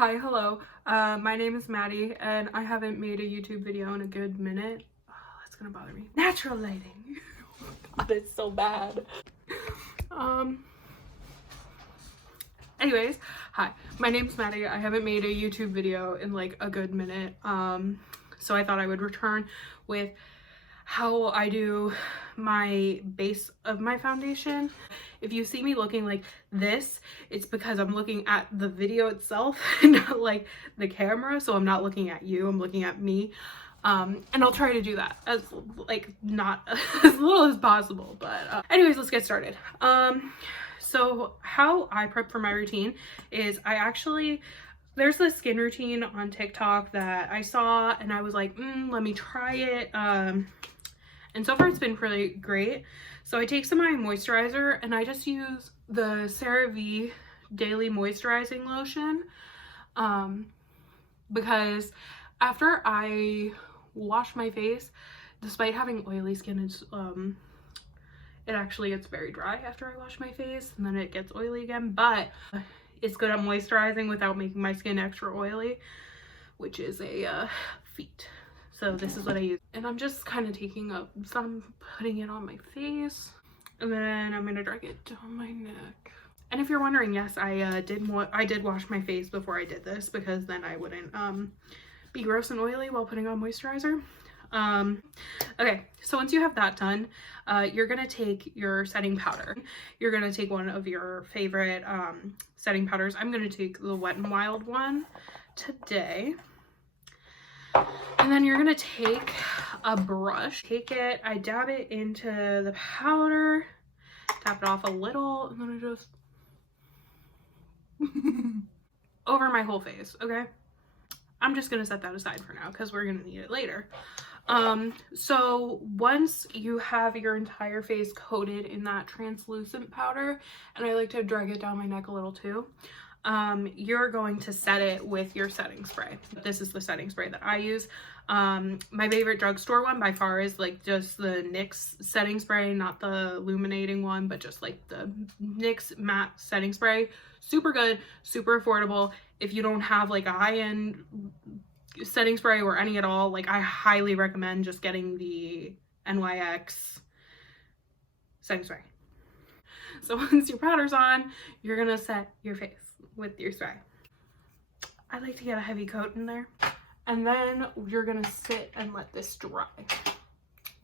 Hi, hello. My name is Maddie, and I haven't made a YouTube video in a good minute. Oh, that's gonna bother me. Natural lighting. God, it's so bad. Anyways, hi. My name's Maddie. I haven't made a YouTube video in like a good minute. So I thought I would return with how I do my base of my foundation. If you see me looking like this, it's because I'm looking at the video itself and not like the camera. So I'm not looking at you, I'm looking at me. And I'll try to do that as like not as little as possible. But anyways, let's get started. So how I prep for my routine is there's this skin routine on TikTok that I saw and I was like, let me try it. And so far it's been pretty great. So I take some of my moisturizer and I just use the CeraVe Daily Moisturizing Lotion. Because after I wash my face, despite having oily skin, it actually gets very dry after I wash my face and then it gets oily again, but it's good at moisturizing without making my skin extra oily, which is a feat. So this is what I use. And I'm just kind of taking up some, putting it on my face, and then I'm gonna drag it down my neck. And if you're wondering, yes, I did wash my face before I did this because then I wouldn't be gross and oily while putting on moisturizer. Okay, so once you have that done, you're gonna take your setting powder. You're gonna take one of your favorite setting powders. I'm gonna take the Wet n Wild one today. And then you're gonna take a brush, I dab it into the powder, tap it off a little, and then I just over my whole face, okay? I'm just gonna set that aside for now because we're gonna need it later. So once you have your entire face coated in that translucent powder, and I like to drag it down my neck a little too, you're going to set it with your setting spray. This is the setting spray that I use. My favorite drugstore one by far is like just the NYX setting spray, not the illuminating one, but just like the NYX matte setting spray. Super good, super affordable. If you don't have like a high-end setting spray or any at all, like I highly recommend just getting the NYX setting spray. So once your powder's on, you're gonna set your face with your spray. I like to get a heavy coat in there, and then you're gonna sit and let this dry.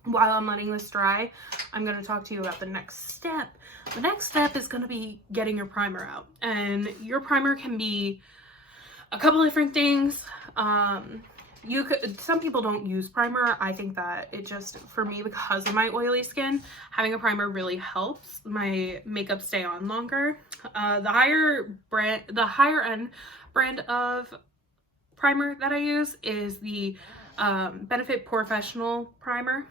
While I'm letting this dry, I'm gonna talk to you about the next step. The next step is gonna be getting your primer out, and your primer can be a couple different things. Some people don't use primer. I think that it just, for me, because of my oily skin, having a primer really helps my makeup stay on longer. The higher end brand of primer that I use is the Benefit Professional primer.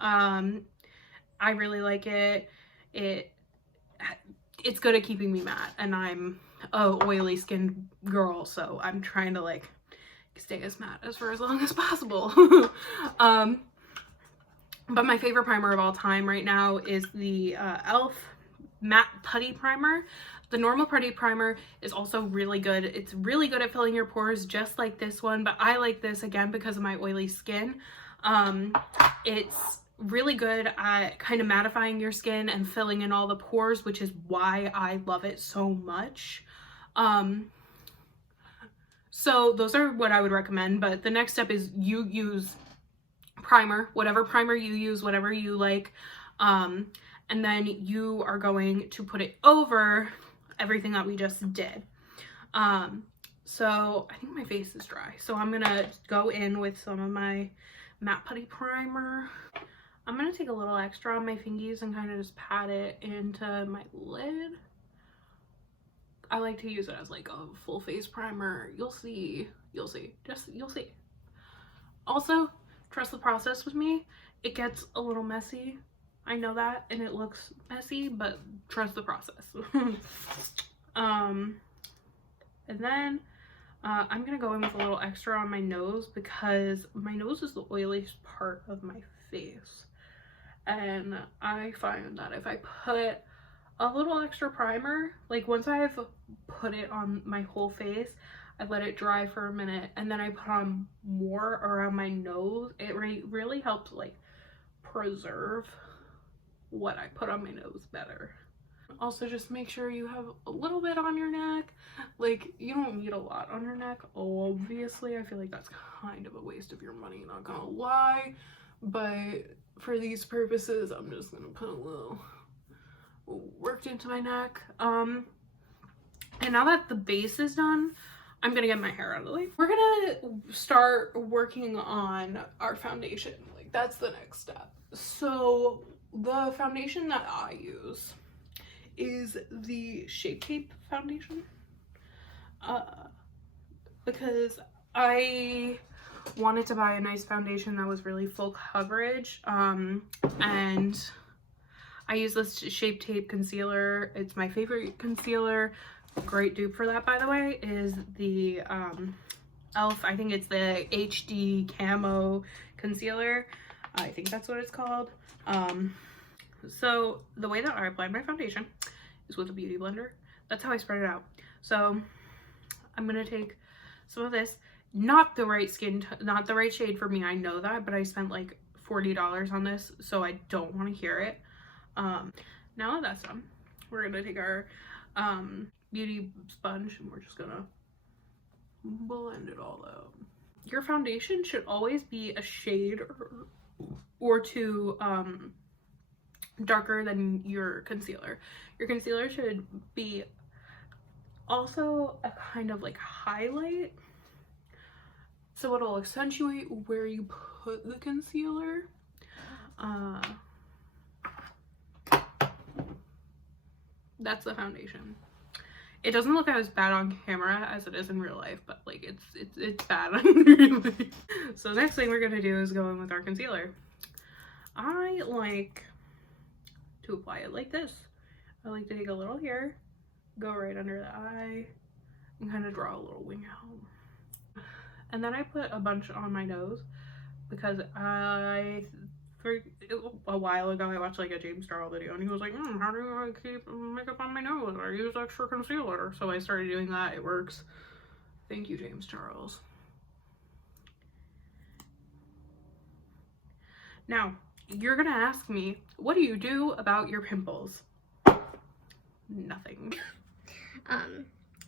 I really like it. It's good at keeping me matte, and I'm a oily skinned girl, so I'm trying to like stay as matte for as long as possible. But my favorite primer of all time right now is the e.l.f. matte putty primer. The normal putty primer is also really good. It's really good at filling your pores, just like this one, but I like this again because of my oily skin. It's really good at kind of mattifying your skin and filling in all the pores, which is why I love it so much. So those are what I would recommend, but the next step is you use primer, whatever primer you use, whatever you like, and then you are going to put it over everything that we just did. So I think my face is dry, so I'm gonna go in with some of my matte putty primer. I'm gonna take a little extra on my fingies and kind of just pat it into my lid. I like to use it as like a full face primer. You'll see. You'll see. Also, trust the process with me. It gets a little messy. I know that, and it looks messy, but trust the process. And then I'm gonna go in with a little extra on my nose because my nose is the oiliest part of my face. And I find that if I put a little extra primer, like once I've put it on my whole face, I let it dry for a minute, and then I put on more around my nose. It really helps like preserve what I put on my nose better. Also, just make sure you have a little bit on your neck. Like, you don't need a lot on your neck, obviously. I feel like that's kind of a waste of your money, not gonna lie. But for these purposes, I'm just gonna put a little worked into my neck. And now that the base is done, I'm gonna get my hair out of the way. We're gonna start working on our foundation. Like, that's the next step. So the foundation that I use is the Shape Tape foundation, because I wanted to buy a nice foundation that was really full coverage, and I use this Shape Tape concealer. It's my favorite concealer. Great dupe for that, by the way, is the e.l.f. I think it's the HD Camo concealer. I think that's what it's called. So the way that I apply my foundation is with a beauty blender. That's how I spread it out. So I'm gonna take some of this, not the right shade for me, I know that, but I spent like $40 on this, so I don't want to hear it. Now that that's done, we're gonna take our beauty sponge and we're just gonna blend it all out. Your foundation should always be a shade or two darker than your concealer. Your concealer should be also a kind of like highlight, so it'll accentuate where you put the concealer. That's the foundation. It doesn't look as bad on camera as it is in real life, but like it's bad on real life. So next thing we're gonna do is go in with our concealer. I like to apply it like this. I like to take a little here, go right under the eye, and kind of draw a little wing out. And then I put a bunch on my nose because a while ago I watched like a James Charles video and he was like, how do I keep makeup on my nose? I use extra concealer. So I started doing that. It works. Thank you, James Charles. Now, you're gonna ask me, what do you do about your pimples? Nothing. I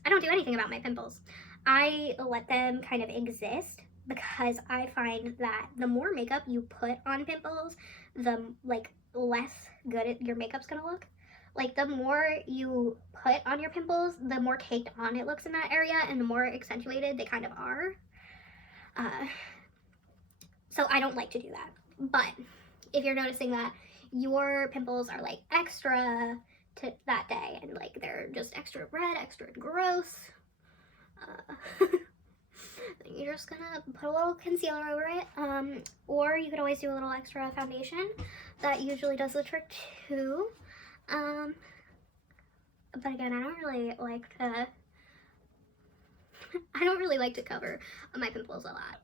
don't do anything about my pimples. I let them kind of exist because I find that the more makeup you put on pimples, the like less good your makeup's gonna look. Like, the more you put on your pimples, the more caked on it looks in that area and the more accentuated they kind of are. So I don't like to do that. But if you're noticing that your pimples are like extra to that day and like they're just extra red, extra gross, then you're just gonna put a little concealer over it, or you could always do a little extra foundation. That usually does the trick too. But again, I don't really like to cover my pimples a lot.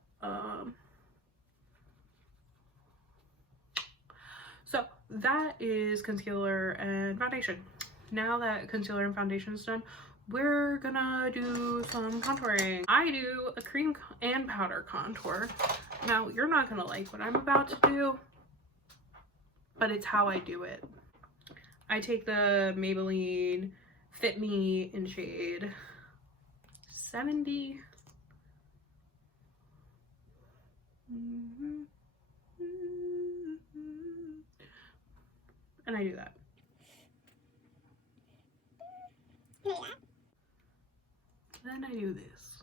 So that is concealer and foundation. Now that concealer and foundation is done, we're gonna do some contouring. I do a cream and powder contour. Now, you're not gonna like what I'm about to do, but it's how I do it. I take the Maybelline Fit Me in shade 70. And I do that. Then I do this.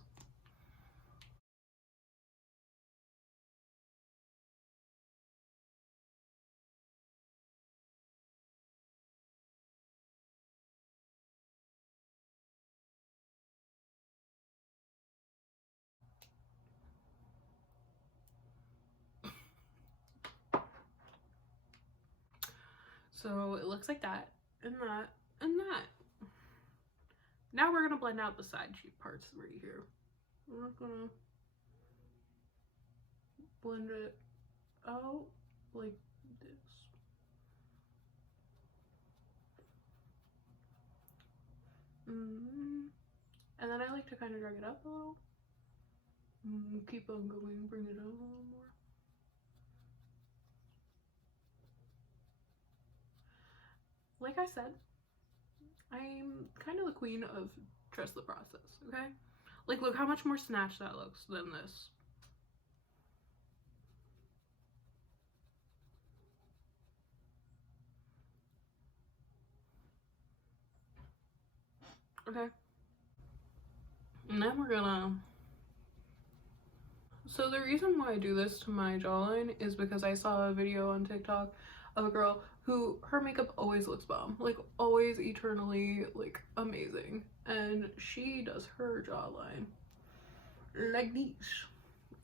So it looks like that, and that, and that. Now we're gonna blend out the side cheek parts right here. We're gonna blend it out like this. And then I like to kind of drag it up a little. Keep on going, bring it up a little more. Like I said, I'm kind of the queen of trust the process, okay? Like, look how much more snatched that looks than this. Okay. And then we're gonna... So the reason why I do this to my jawline is because I saw a video on TikTok of a girl who her makeup always looks bomb, like always eternally like amazing, and she does her jawline like this,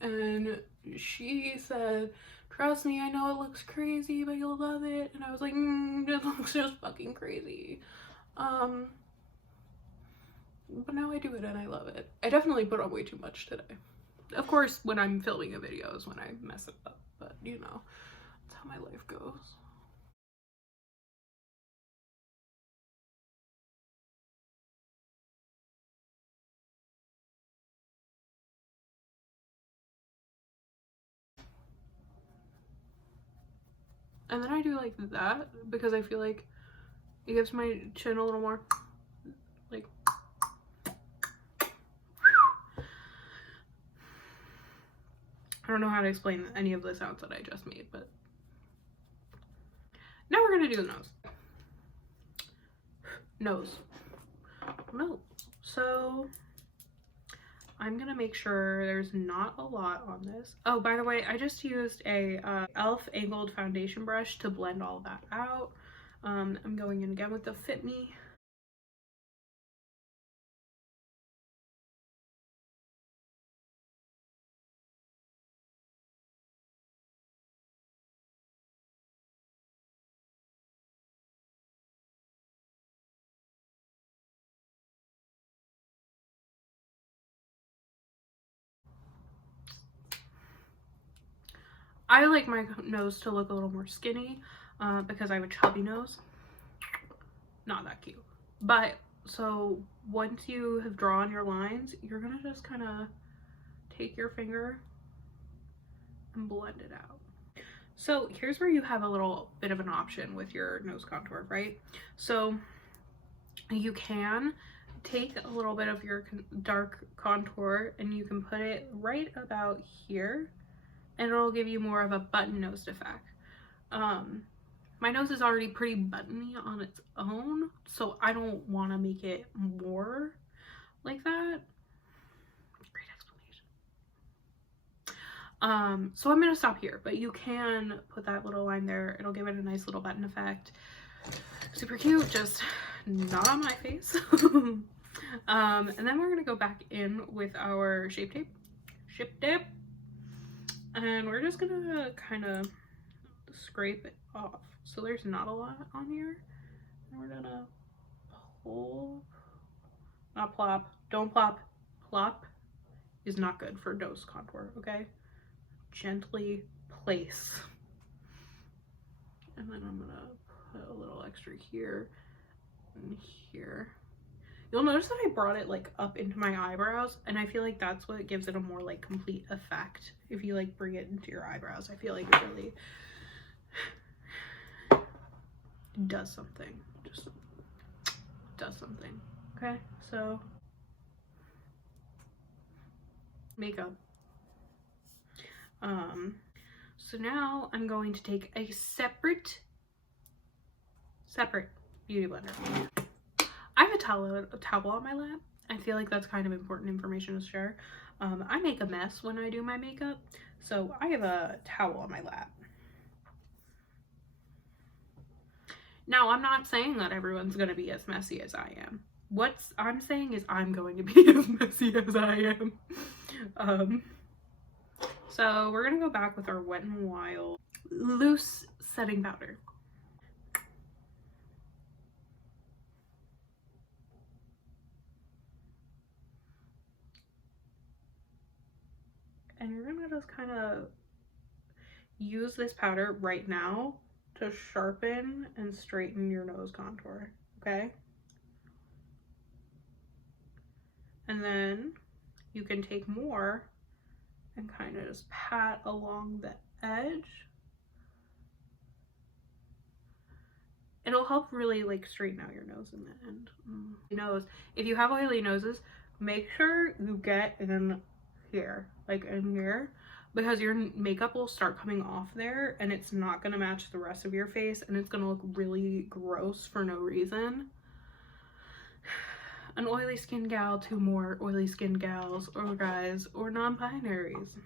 and she said, trust me, I know it looks crazy but you'll love it, and I was like, it looks just fucking crazy. But now I do it and I love it. I definitely put on way too much today. Of course, when I'm filming a video is when I mess it up, but you know, that's how my life goes. And then I do like that because I feel like it gives my chin a little more like... I don't know how to explain any of the sounds that I just made, but now we're gonna do the nose. No. So I'm gonna make sure there's not a lot on this. Oh, by the way, I just used a e.l.f. angled foundation brush to blend all that out. I'm going in again with the Fit Me. I like my nose to look a little more skinny because I have a chubby nose. Not that cute. But so once you have drawn your lines, you're gonna just kind of take your finger and blend it out. So here's where you have a little bit of an option with your nose contour, right? So you can take a little bit of your dark contour and you can put it right about here, and it'll give you more of a button-nosed effect. My nose is already pretty buttony on its own, so I don't want to make it more like that. Great explanation. So I'm gonna stop here, but you can put that little line there. It'll give it a nice little button effect. Super cute, just not on my face. And then we're gonna go back in with our shape tape, and we're just gonna kind of scrape it off so there's not a lot on here. And we're gonna pull, not plop, don't plop. Plop is not good for nose contour, okay? Gently place. And then I'm gonna put a little extra here and here. You'll notice that I brought it like up into my eyebrows, and I feel like that's what gives it a more like complete effect. If you like bring it into your eyebrows, I feel like it really does something. Just does something. Okay, so makeup. So now I'm going to take a separate beauty blender. I have a towel on my lap. I feel like that's kind of important information to share. I make a mess when I do my makeup, so I have a towel on my lap. Now, I'm not saying that everyone's going to be as messy as I am. What I'm saying is I'm going to be as messy as I am. So we're going to go back with our Wet n Wild loose setting powder. And you're going to just kind of use this powder right now to sharpen and straighten your nose contour, okay? And then you can take more and kind of just pat along the edge. It'll help really like straighten out your nose in the end. Nose. If you have oily noses, make sure you get in here, like in here, because your makeup will start coming off there and it's not gonna match the rest of your face and it's gonna look really gross for no reason. An oily skin gal to more oily skin gals or guys or non-binaries.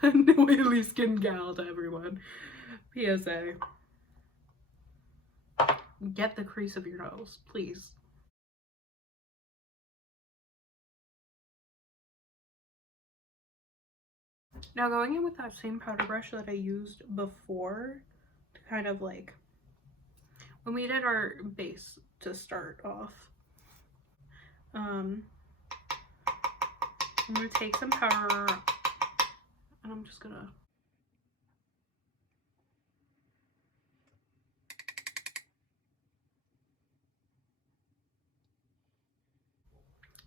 An oily skin gal to everyone. PSA. Get the crease of your nose, please. Now going in with that same powder brush that I used before to kind of like, when we did our base to start off, I'm gonna take some powder and I'm just gonna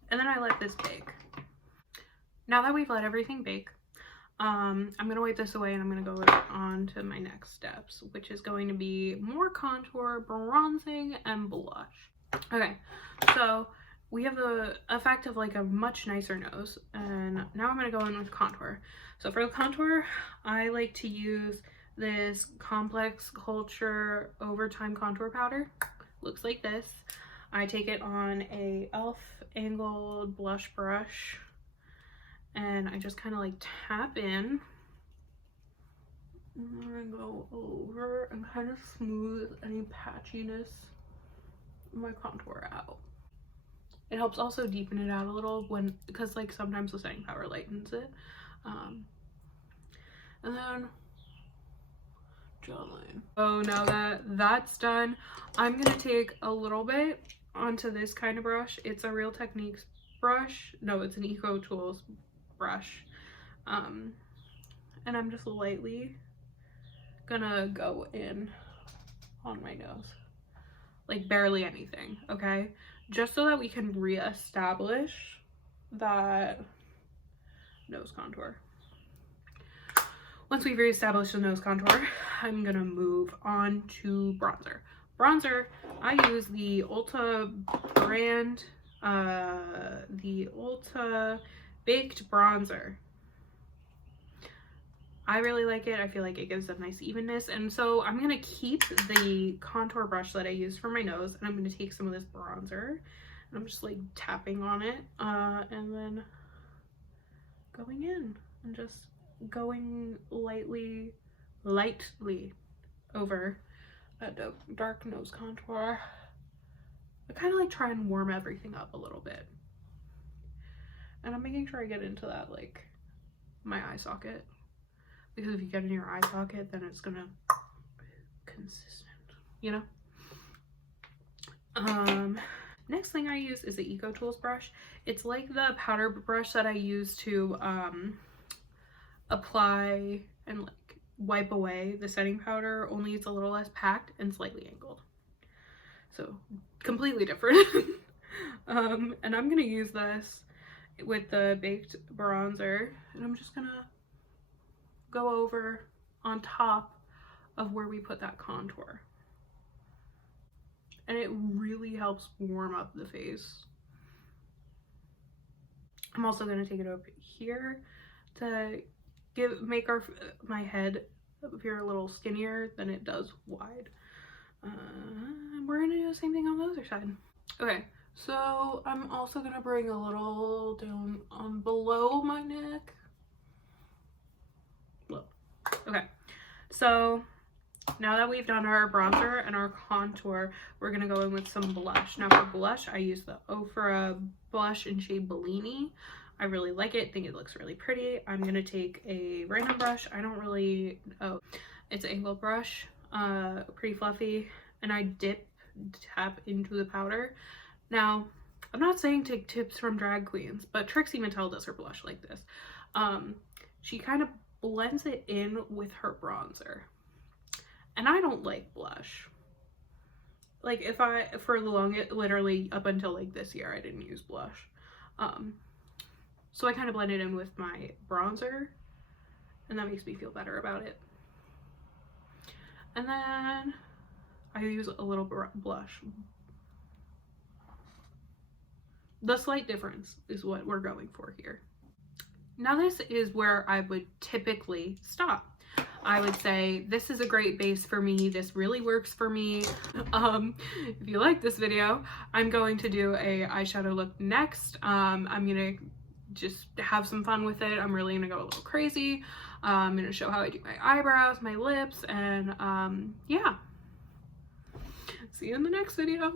and then I let this bake. Now that we've let everything bake, I'm gonna wipe this away and I'm gonna go on to my next steps, which is going to be more contour, bronzing, and blush. Okay, so we have the effect of like a much nicer nose, and now I'm gonna go in with contour. So for the contour, I like to use this Complex Culture Overtime Contour Powder. Looks like this. I take it on a e.l.f. angled blush brush and I just kind of like tap in. I'm gonna go over and kind of smooth any patchiness of my contour out. It helps also deepen it out a little because like sometimes the setting powder lightens it. And then jawline. Oh, now that that's done, I'm gonna take a little bit onto this kind of brush. It's a Real Techniques brush. No, it's an Ecotools brush. And I'm just lightly gonna go in on my nose. Like barely anything, okay? Just so that we can reestablish that nose contour. Once we've reestablished the nose contour, I'm gonna move on to bronzer. Bronzer, I use the Ulta brand, the Ulta Baked Bronzer. I really like it. I feel like it gives a nice evenness. And so I'm going to keep the contour brush that I used for my nose, and I'm going to take some of this bronzer and I'm just like tapping on it and then going in and just going lightly over that dark nose contour. I kind of like try and warm everything up a little bit. And I'm making sure I get into that, like, my eye socket. Because if you get in your eye socket, then it's gonna consistent, you know? Next thing I use is the Ecotools brush. It's like the powder brush that I use to apply and like wipe away the setting powder, only it's a little less packed and slightly angled. So completely different. And I'm gonna use this with the baked bronzer, and I'm just gonna go over on top of where we put that contour. And it really helps warm up the face. I'm also going to take it up here to make my head appear a little skinnier than it does wide. We're going to do the same thing on the other side. Okay, so I'm also going to bring a little down on below my neck. Okay, so now that we've done our bronzer and our contour, we're gonna go in with some blush. Now for blush, I use the Ofra blush in shade Bellini. I really like it, think it looks really pretty. I'm gonna take a random brush. I don't really, it's an angled brush, pretty fluffy, and I tap into the powder. Now, I'm not saying take tips from drag queens, but Trixie Mattel does her blush like this. She kind of blends it in with her bronzer. And I don't like blush. like for the longest, literally up until like this year, I didn't use blush. So I kind of blended in with my bronzer, and that makes me feel better about it. And then I use a little blush. The slight difference is what we're going for here. Now this is where I would typically stop. I would say this is a great base for me. This really works for me. If you like this video, I'm going to do a eyeshadow look next. I'm gonna just have some fun with it. I'm really gonna go a little crazy. I'm gonna show how I do my eyebrows, my lips, and yeah. See you in the next video.